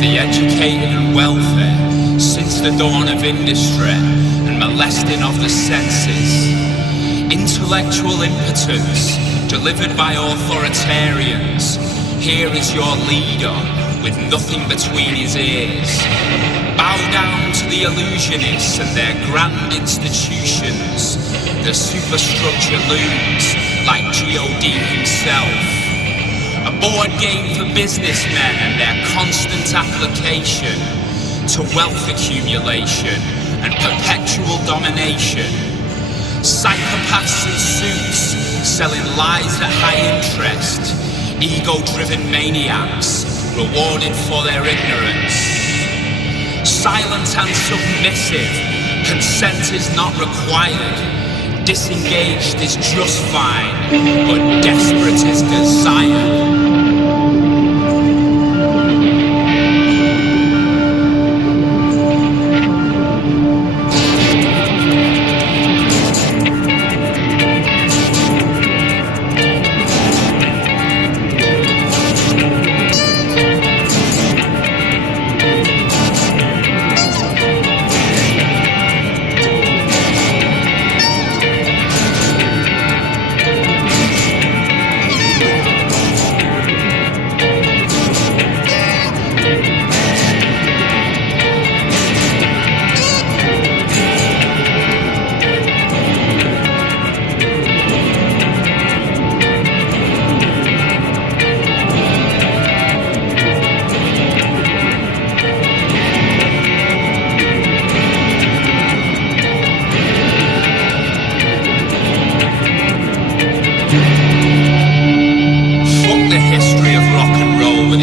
the educated and wealthy since the dawn of industry and molesting of the senses. Intellectual impotence delivered by authoritarians. Here is your leader with nothing between his ears. Bow down to the illusionists and their grand institutions. The superstructure looms like God himself. A board game for businessmen and their constant application to wealth accumulation and perpetual domination. Psychopaths in suits selling lies at high interest. Ego-driven maniacs rewarded for their ignorance. Silent and submissive, consent is not required. Disengaged is just fine, but desperate is desire.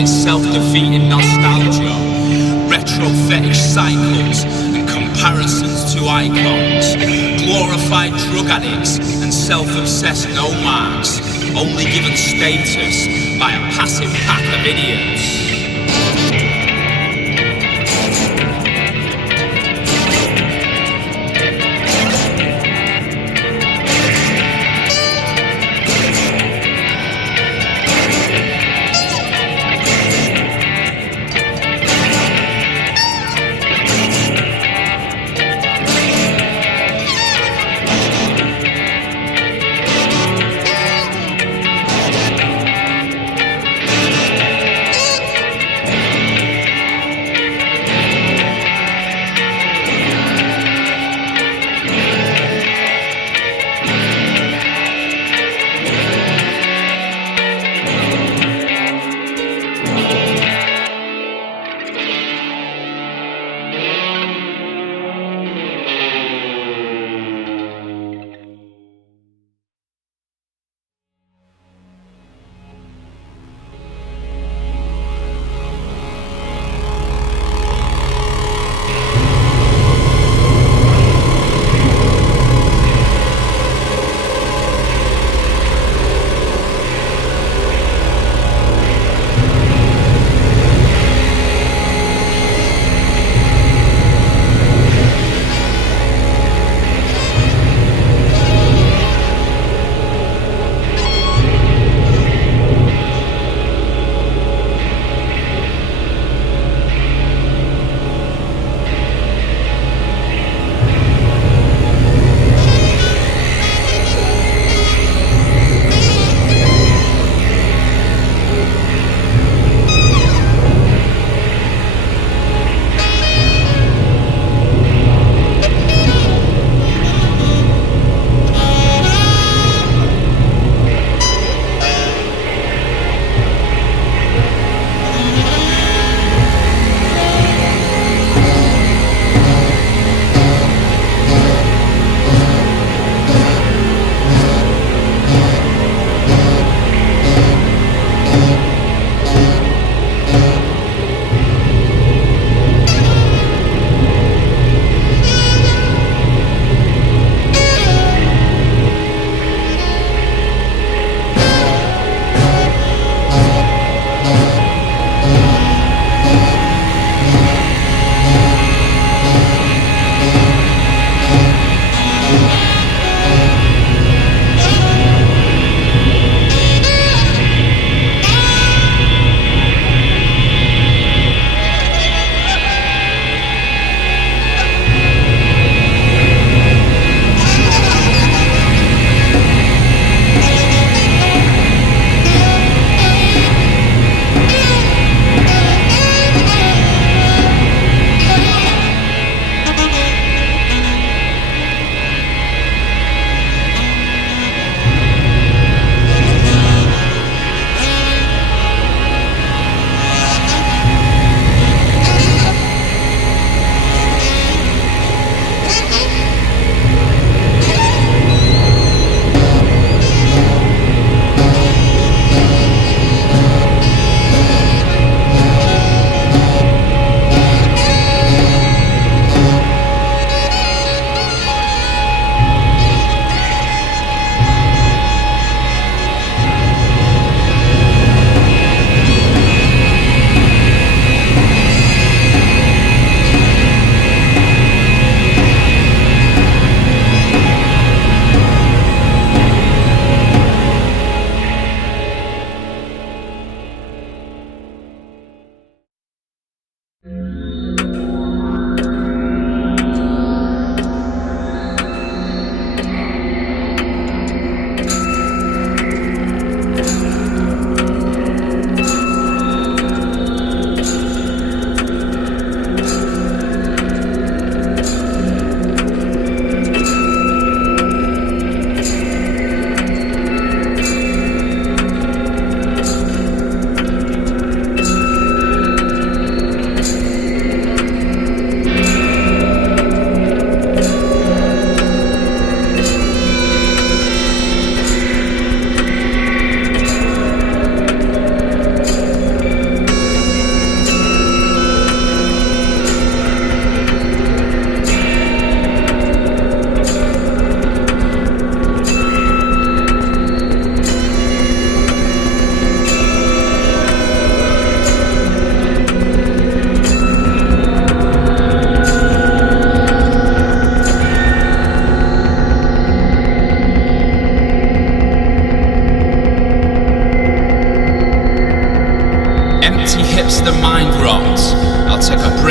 Self-defeating nostalgia, retro fetish cycles and comparisons to icons, glorified drug addicts and self-obsessed nomads, only given status by a passive pack of idiots.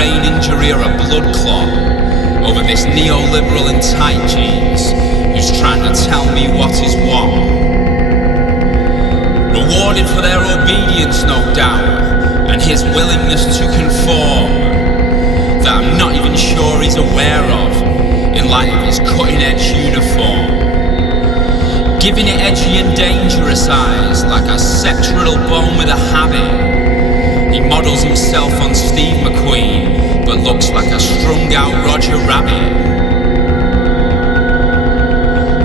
brain injury or a blood clot over this neoliberal in tight jeans who's trying to tell me what is what. Rewarded for their obedience, no doubt, and his willingness to conform that I'm not even sure he's aware of in light of his cutting-edge uniform. Giving it edgy and dangerous eyes like a sex riddled bone with a habit. He models himself on Steve McQueen, but looks like a strung out Roger Rabbit.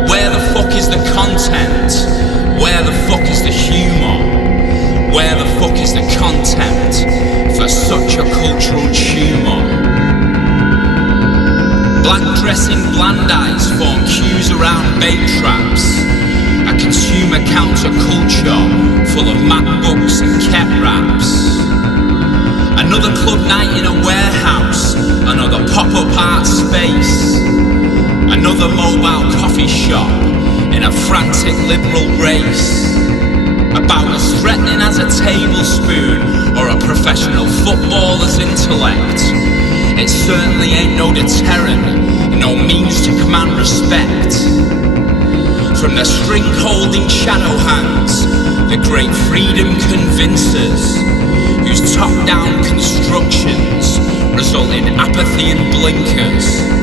Where the fuck is the content? Where the fuck is the humour? Where the fuck is the contempt for such a cultural tumour? Black dressing bland eyes form cues around bait traps. A consumer counterculture full of MacBooks and cat wraps. Another club night in a warehouse, another pop-up art space, another mobile coffee shop in a frantic liberal race. About as threatening as a tablespoon or a professional footballer's intellect. It certainly ain't no deterrent, no means to command respect. From the string-holding shadow hands, the great freedom convincers, whose top-down constructions result in apathy and blinkers.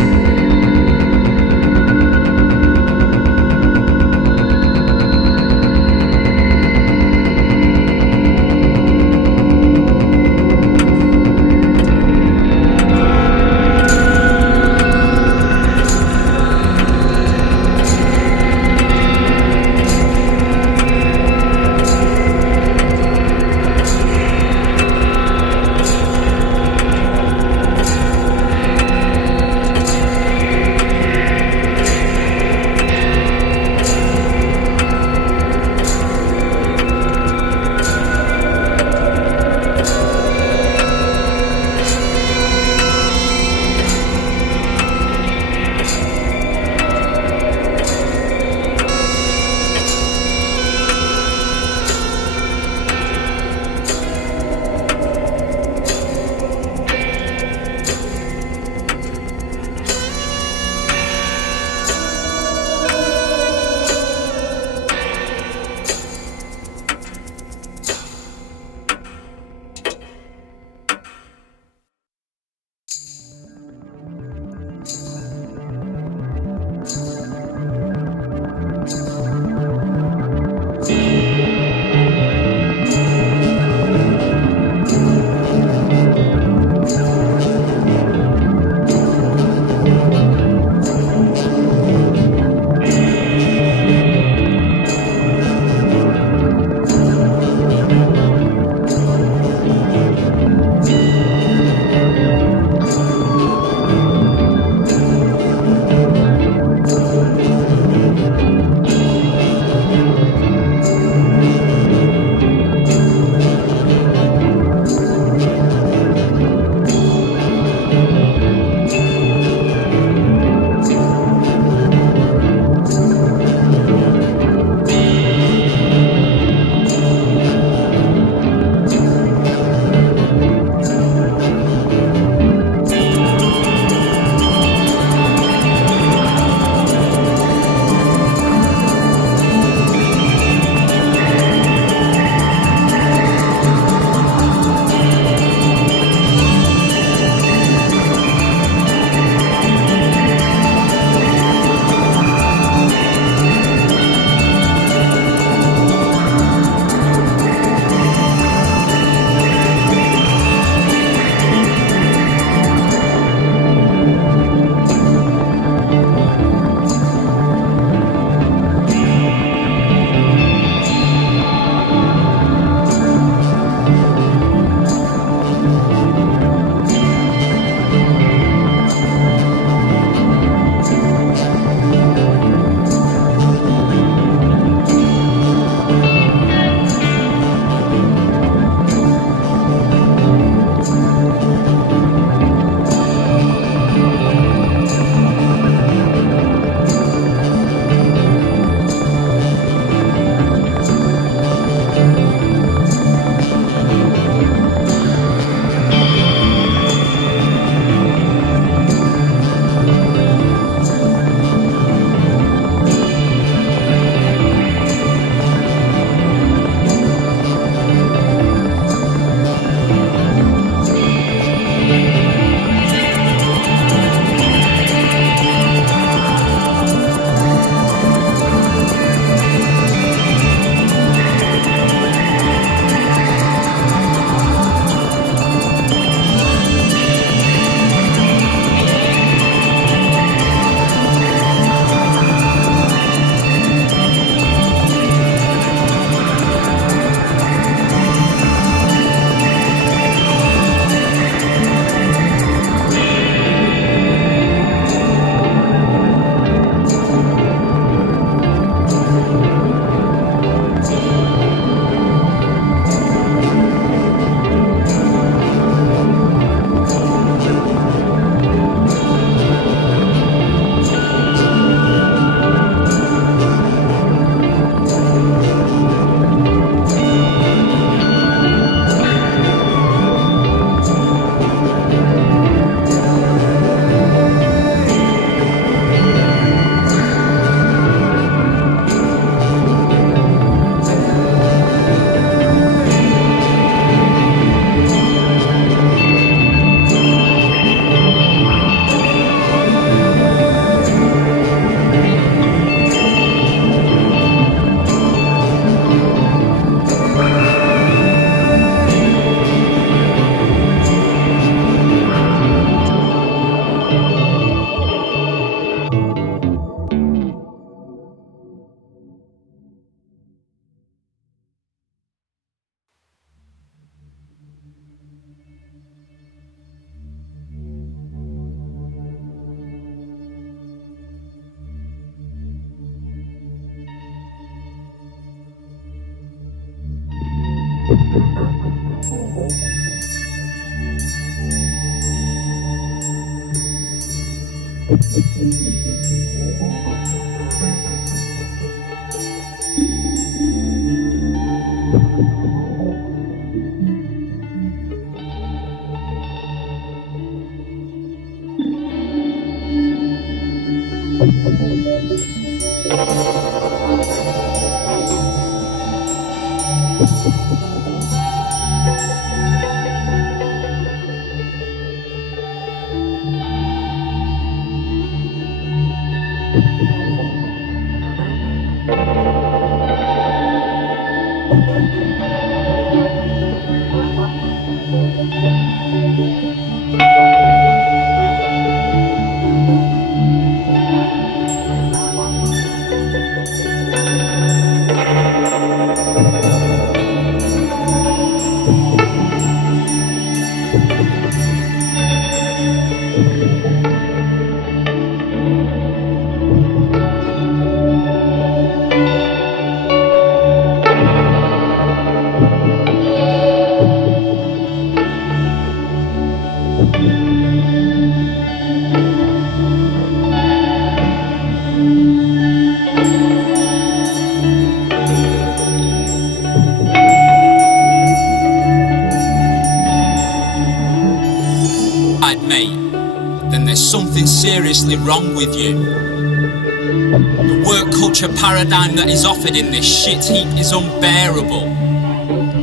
Something seriously wrong with you. The work culture paradigm that is offered in this shit heap is unbearable.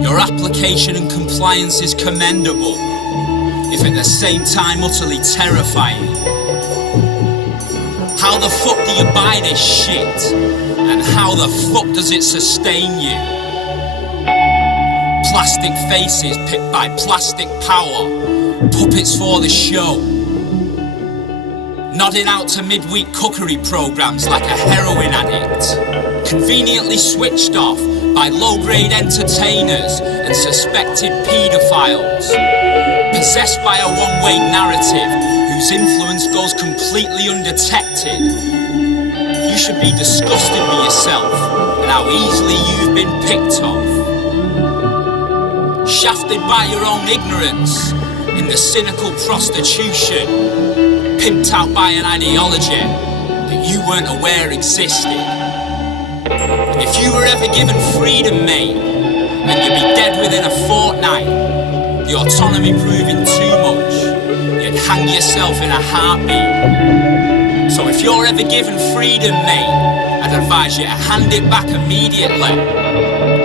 Your application and compliance is commendable, if at the same time utterly terrifying. How the fuck do you buy this shit? And how the fuck does it sustain you? Plastic faces picked by plastic power, puppets for the show. Nodding out to midweek cookery programs like a heroin addict. Conveniently switched off by low-grade entertainers and suspected paedophiles. Possessed by a one-way narrative whose influence goes completely undetected. You should be disgusted with yourself and how easily you've been picked off. Shafted by your own ignorance in the cynical prostitution. Pimped out by an ideology that you weren't aware existed. And if you were ever given freedom, mate, then you'd be dead within a fortnight. The autonomy proving too much, you'd hang yourself in a heartbeat. So if you're ever given freedom, mate, I'd advise you to hand it back immediately.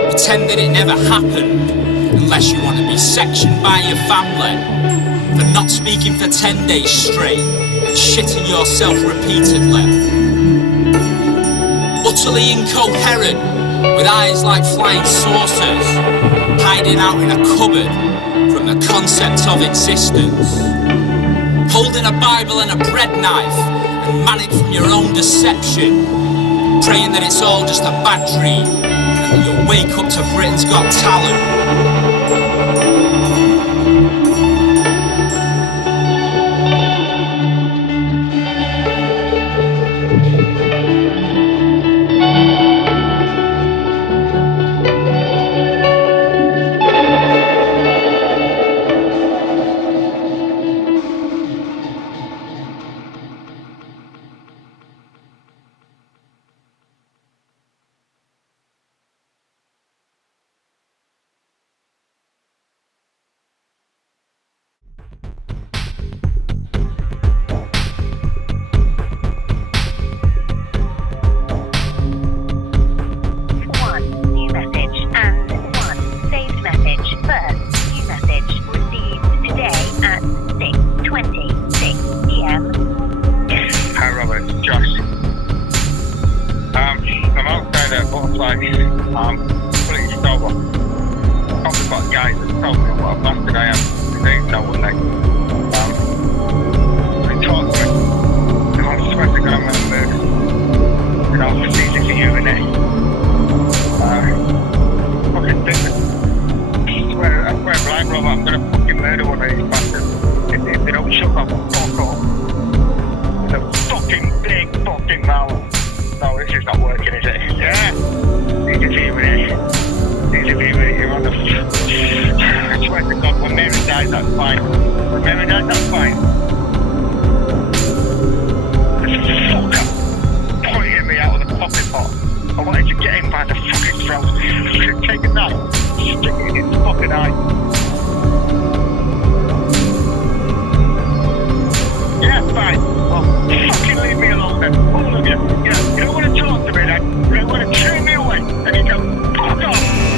Pretend that it never happened, unless you want to be sectioned by your family for not speaking for 10 days straight and shitting yourself repeatedly. Utterly incoherent, with eyes like flying saucers, hiding out in a cupboard from the concept of existence. Holding a Bible and a bread knife and manic from your own deception, praying that it's all just a bad dream and that you'll wake up to Britain's Got Talent. You're on the When Mary dies, that's fine. When Mary dies, that's fine. This fucker pointed me out of the coffee pot. I wanted to get him by the fucking throat. Take a knife, stick it in his fucking eye. Yeah, fine. Well, fucking leave me alone then. All of you. You don't want to talk to me then. You don't want to turn me away. And you go, fuck off.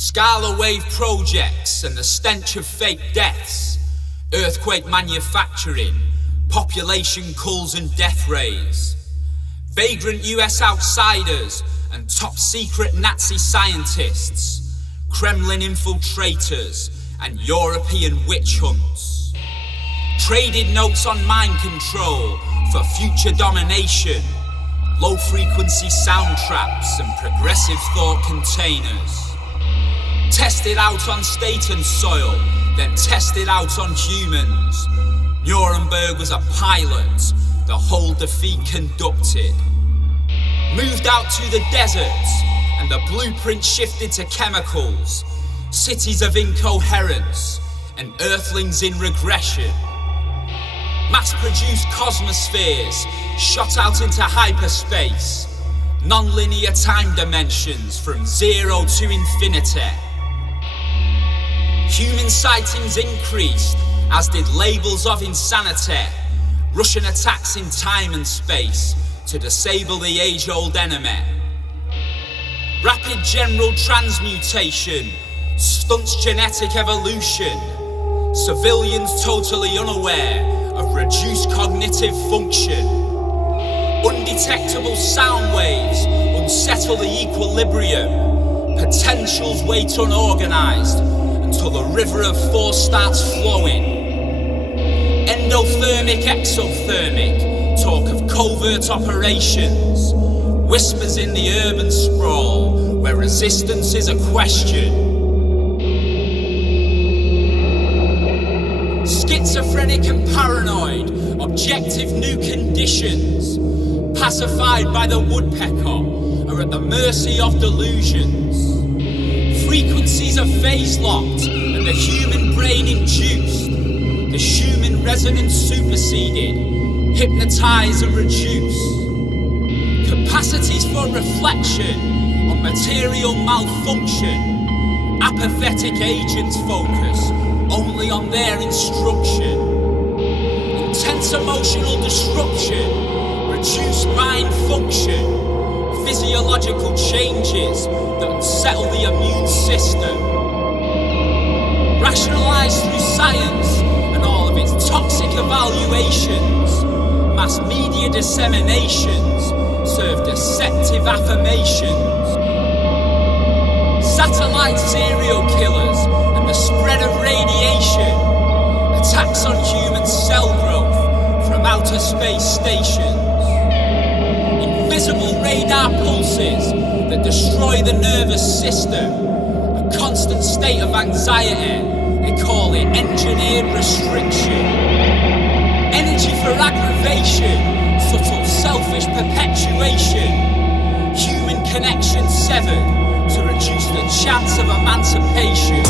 Scarlet wave projects and the stench of fake deaths, earthquake manufacturing, population culls and death rays, vagrant US outsiders and top secret Nazi scientists, Kremlin infiltrators and European witch hunts, traded notes on mind control for future domination, low frequency sound traps and progressive thought containers. Tested out on state and soil, then tested out on humans. Nuremberg was a pilot, the whole defeat conducted. Moved out to the deserts, and the blueprint shifted to chemicals, cities of incoherence, and earthlings in regression. Mass-produced cosmospheres shot out into hyperspace, non-linear time dimensions from 0 to infinity. Human sightings increased, as did labels of insanity. Russian attacks in time and space to disable the age-old enemy. Rapid general transmutation stunts genetic evolution. Civilians totally unaware of reduced cognitive function. Undetectable sound waves unsettle the equilibrium. Potentials wait unorganized until the river of force starts flowing. Endothermic, exothermic, talk of covert operations. Whispers in the urban sprawl, where resistance is a question. Schizophrenic and paranoid, objective new conditions. Pacified by the woodpecker, are at the mercy of delusions. Frequencies are phase-locked, and the human brain induced. The Schumann resonance superseded, hypnotize and reduce. Capacities for reflection on material malfunction. Apathetic agents focus only on their instruction. Intense emotional disruption reduce mind function, physiological changes that unsettle the immune system, rationalised through science and all of its toxic evaluations, mass media disseminations serve deceptive affirmations, satellite serial killers and the spread of radiation, attacks on human cell growth from outer space stations, invisible radar pulses that destroy the nervous system, a constant state of anxiety, they call it engineered restriction, energy for aggravation, subtle selfish perpetuation, human connection severed to reduce the chance of emancipation.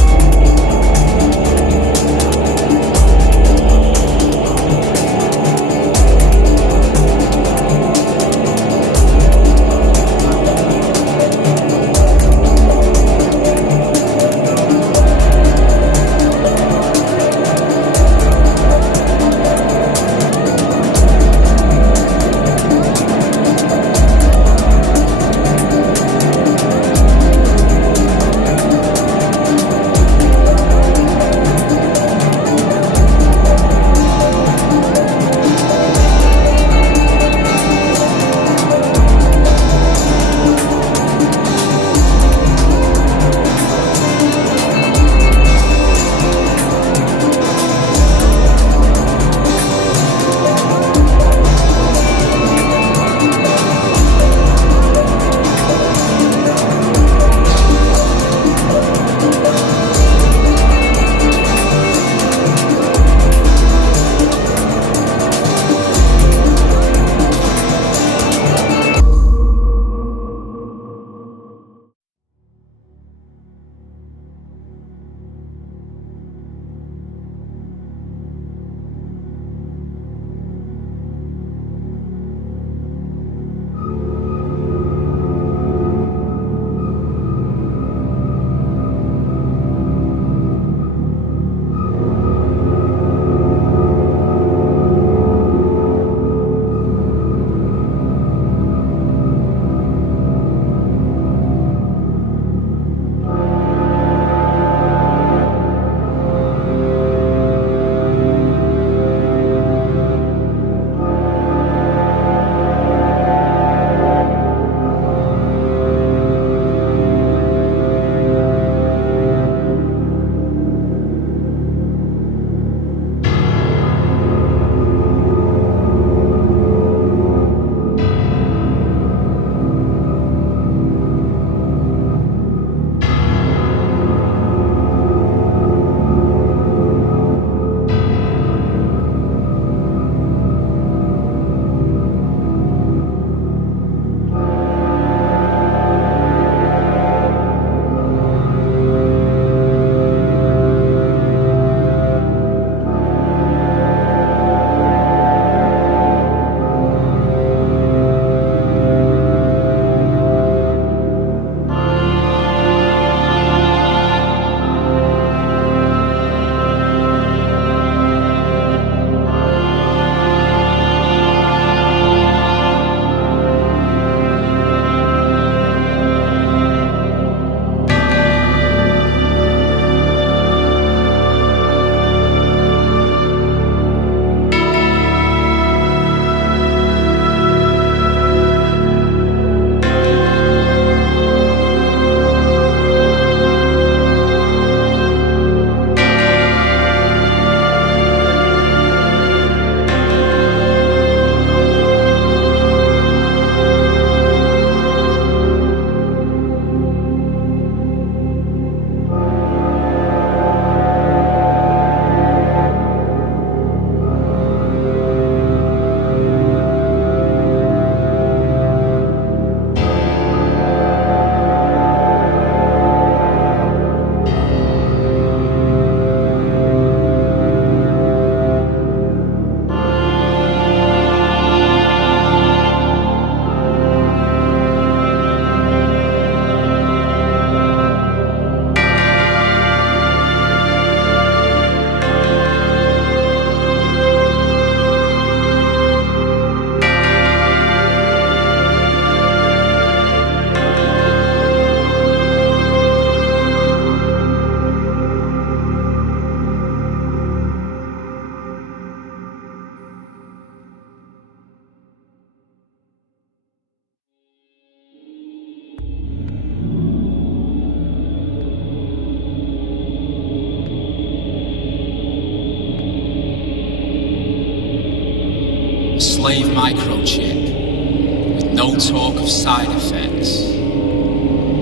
slave microchip with no talk of side effects.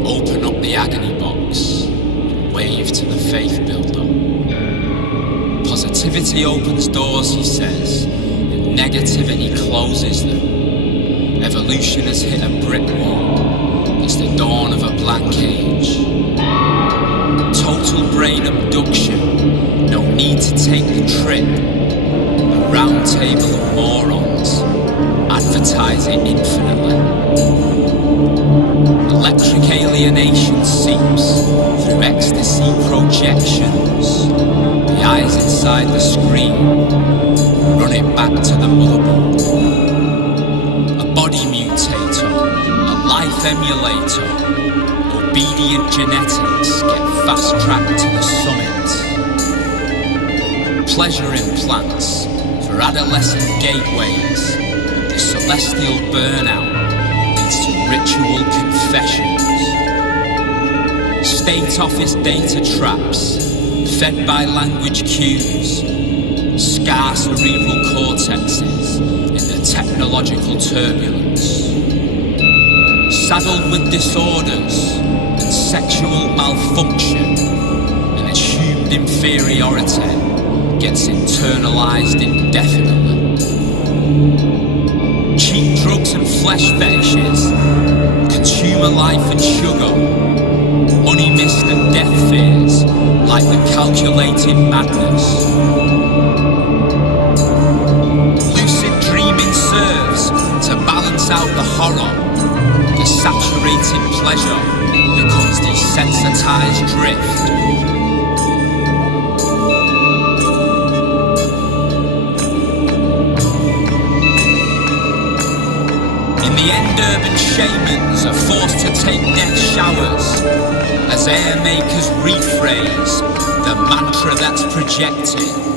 Open up the agony box and wave to the faith builder. Positivity opens doors, he says, and negativity closes them. Evolution has hit a brick wall. It's the dawn of a blank age. Total brain abduction, no need to take the trip. A round table of morons, advertising infinitely. Electric alienation seeps through ecstasy projections. The eyes inside the screen run it back to the motherboard. A body mutator, a life emulator. Obedient genetics get fast-tracked to the summit. Pleasure implants for adolescent gateways. The celestial burnout leads to ritual confessions. State office data traps fed by language cues. Scar cerebral cortexes in the technological turbulence. Saddled with disorders and sexual malfunction, an assumed inferiority gets internalized indefinitely. Cheap drugs and flesh fetishes, consumer life and sugar, money mist and death fears like the calculated madness. Lucid dreaming serves to balance out the horror. The saturated pleasure becomes desensitized drift. In the end, urban shamans are forced to take death showers as air makers rephrase the mantra that's projected.